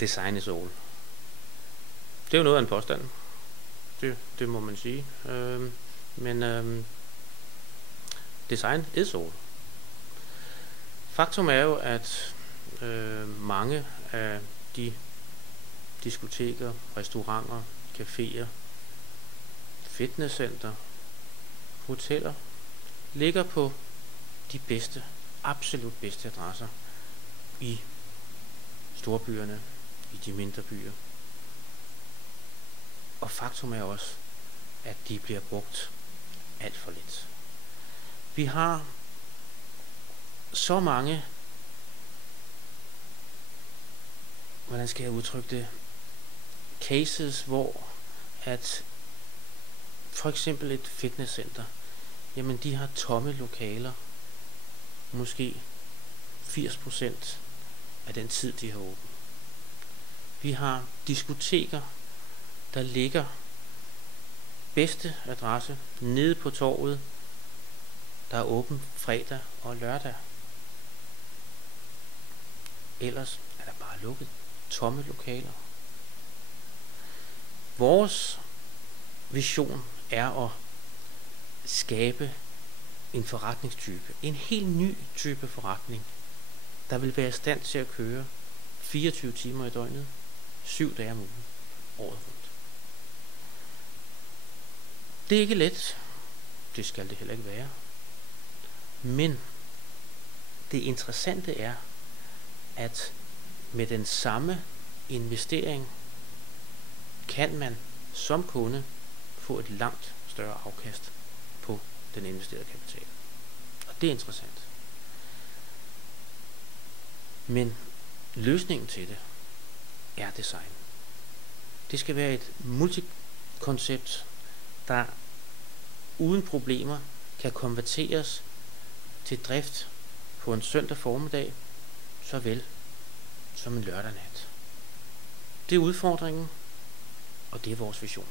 Design is all. Det er jo noget af en påstand. Det må man sige. Men design is all. Faktum er jo, at mange af de diskoteker, restauranter, caféer, fitnesscenter, hoteller ligger på de bedste, absolut bedste adresser i storbyerne, i de mindre byer. Og faktum er også, at de bliver brugt alt for lidt. Vi har så mange, hvordan skal jeg udtrykke det, cases, hvor at for eksempel et fitnesscenter, jamen de har tomme lokaler, måske 80% af den tid, de har åbent. Vi har diskoteker, der ligger bedste adresse nede på torvet, der er åben fredag og lørdag. Ellers er der bare lukket. Tomme lokaler. Vores vision er at skabe en forretningstype. En helt ny type forretning, der vil være i stand til at køre 24 timer i døgnet, 7 dage om ugen, året rundt. Det er ikke let. Det skal det heller ikke være. Men det interessante er, at med den samme investering kan man som kunde få et langt større afkast på den investerede kapital. Og det er interessant. Men løsningen til det er design. Det skal være et multikoncept, der uden problemer kan konverteres til drift på en søndag formiddag, såvel som en lørdag nat. Det er udfordringen, og det er vores vision.